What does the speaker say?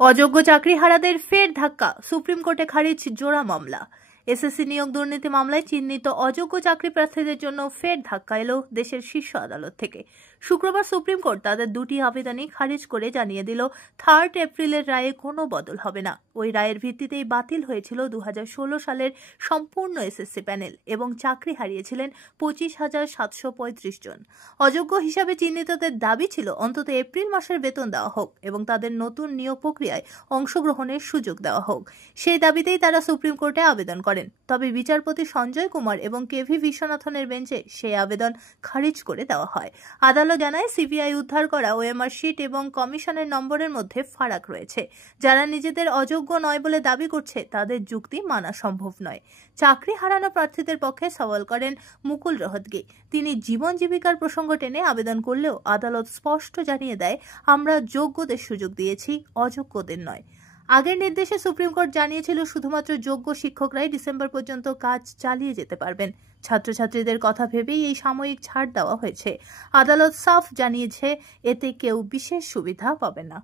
অযোগ্য চাকরিহারাদের ফের ধাক্কা, সুপ্রিম কোর্টে খারিজ জোড়া মামলা। এসএসসি নিয়োগ দুর্নীতি মামলায় চিহ্নিত অযোগ্য চাকরি প্রার্থীদের জন্য ফের ধাক্কা এলো দেশের শীর্ষ আদালত থেকে। শুক্রবার সুপ্রিম কোর্ট তাদের দুটি আবেদনই খারিজ করে জানিয়ে দিল 3 এপ্রিলের রায়ে কোনো বদল হবে না। ওই রায়ের ভিত্তিতেই বাতিল হয়েছিল 2016 সালের সম্পূর্ণ এসএসসি প্যানেল এবং চাকরি হারিয়েছিলেন 25,735 জন। অযোগ্য হিসাবে চিহ্নিতদের দাবি ছিল অন্তত এপ্রিল মাসের বেতন দেওয়া হোক এবং তাদের নতুন নিয়োগ প্রক্রিয়ায় অংশগ্রহণের সুযোগ দেওয়া হোক। সেই দাবিতেই তারা সুপ্রিম কোর্টে আবেদন করেন। তবে বিচারপতি সঞ্জয় কুমার এবং কেভি বিশ্বনাথনের বেঞ্চে সেই আবেদন খারিজ করে দেওয়া হয়। আদালত জানায়, সিবিআই উদ্ধার করা ওএমআর শিট এবং কমিশনের নম্বরের মধ্যে ফারাক রয়েছে। যারা নিজেদের অযোগ্য নয় বলে দাবি করছে তাদের যুক্তি মানা সম্ভব নয়। চাকরি হারানো প্রার্থীদের পক্ষে সওয়াল করেন মুকুল রোহতগি। তিনি জীবন জীবিকার প্রসঙ্গ টেনে আবেদন করলেও আদালত স্পষ্ট জানিয়ে দেয়, আমরা যোগ্যদের সুযোগ দিয়েছি, অযোগ্যদের নয়। আগের নির্দেশে সুপ্রিম কোর্ট জানিয়েছিল শুধুমাত্র যোগ্য শিক্ষকরাই ডিসেম্বর পর্যন্ত কাজ চালিয়ে যেতে পারবেন। ছাত্রছাত্রীদের কথা ভেবেই এই সাময়িক ছাড় দেওয়া হয়েছে। আদালত সাফ জানিয়েছে, এতে কেউ বিশেষ সুবিধা পাবে না।